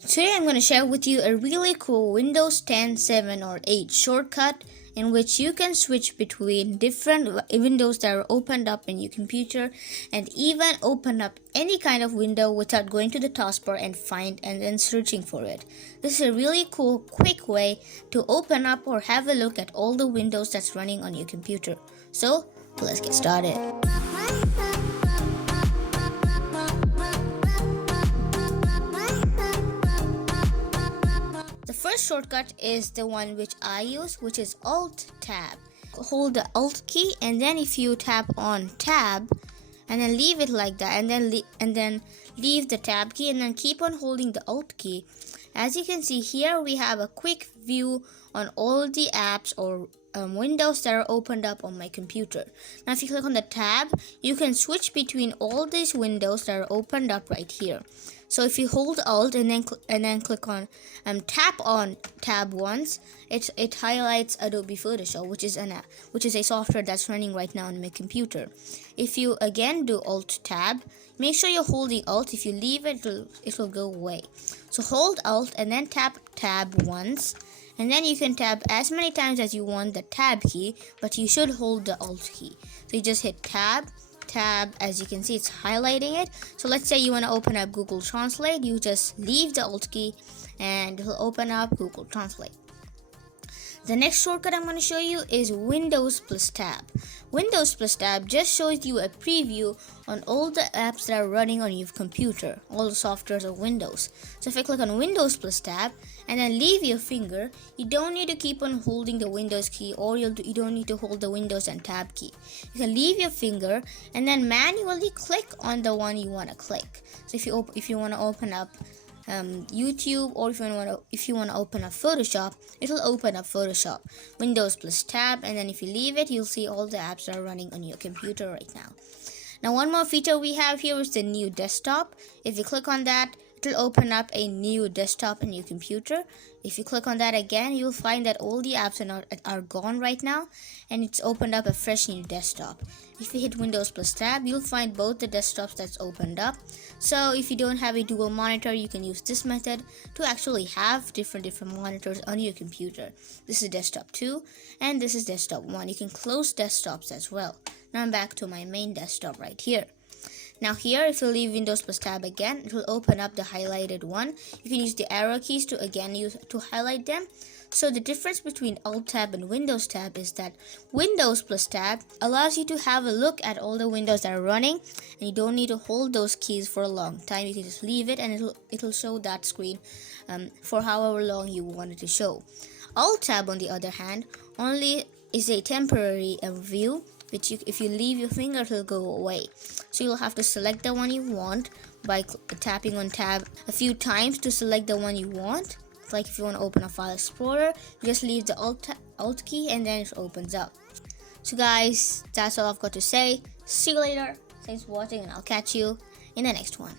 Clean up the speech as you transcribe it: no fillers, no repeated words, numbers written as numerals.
Today I'm going to share with you a really cool Windows 10, 7 or 8 shortcut in which you can switch between different windows that are opened up in your computer and even open up any kind of window without going to the taskbar and find and then searching for it. This is a really cool, quick way to open up or have a look at all the windows that's running on your computer. So let's get started. The first shortcut is the one which I use, which is Alt-Tab. Hold the Alt key, and then if you tap on Tab and then leave it like that, and then leave the Tab key and then keep on holding the Alt key. As you can see here, we have a quick view on all the apps or windows that are opened up on my computer. Now if you click on the tab, you can switch between all these windows that are opened up right here. So if you hold Alt and then click on tap on tab once, it highlights Adobe Photoshop, which is a software that's running right now on my computer. If you again do Alt tab, make sure you're holding Alt. If you leave it, it will go away. So hold Alt and then tap tab once, and then you can tap as many times as you want the tab key, but you should hold the Alt key. So you just hit tab. As you can see, it's highlighting it. So let's say you want to open up Google Translate, you just leave the Alt key and it'll open up Google Translate. The next shortcut I'm going to show you is Windows plus Tab. Windows plus Tab just shows you a preview on all the apps that are running on your computer, all the softwares of Windows. So if I click on Windows plus Tab and then leave your finger, you don't need to keep on holding the Windows key, or you don't need to hold the Windows and Tab key. You can leave your finger and then manually click on the one you want to click. So if you want to open up YouTube, or if you want to open up Photoshop, it'll open up Photoshop. Windows plus Tab, and then if you leave it, you'll see all the apps that are running on your computer right now. Now one more feature we have here is the new desktop. If you click on that, it'll open up a new desktop in your computer. If you click on that again, you'll find that all the apps are gone right now, and it's opened up a fresh new desktop. If you hit Windows plus Tab, you'll find both the desktops that's opened up. So if you don't have a dual monitor, you can use this method to actually have different monitors on your computer. This is desktop 2 and this is desktop 1. You can close desktops as well. Now I'm back to my main desktop right here. Now here, if you leave Windows plus Tab again, it will open up the highlighted one. You can use the arrow keys to highlight them. So the difference between Alt Tab and Windows Tab is that Windows plus Tab allows you to have a look at all the windows that are running, and you don't need to hold those keys for a long time. You can just leave it and it'll show that screen for however long you want it to show. Alt Tab, on the other hand, only is a temporary view, which if you leave your finger, it'll go away. So you'll have to select the one you want by tapping on Tab a few times to select the one you want. It's like if you want to open a file explorer, you just leave the Alt key and then it opens up. So guys, that's all I've got to say. See you later. Thanks for watching, and I'll catch you in the next one.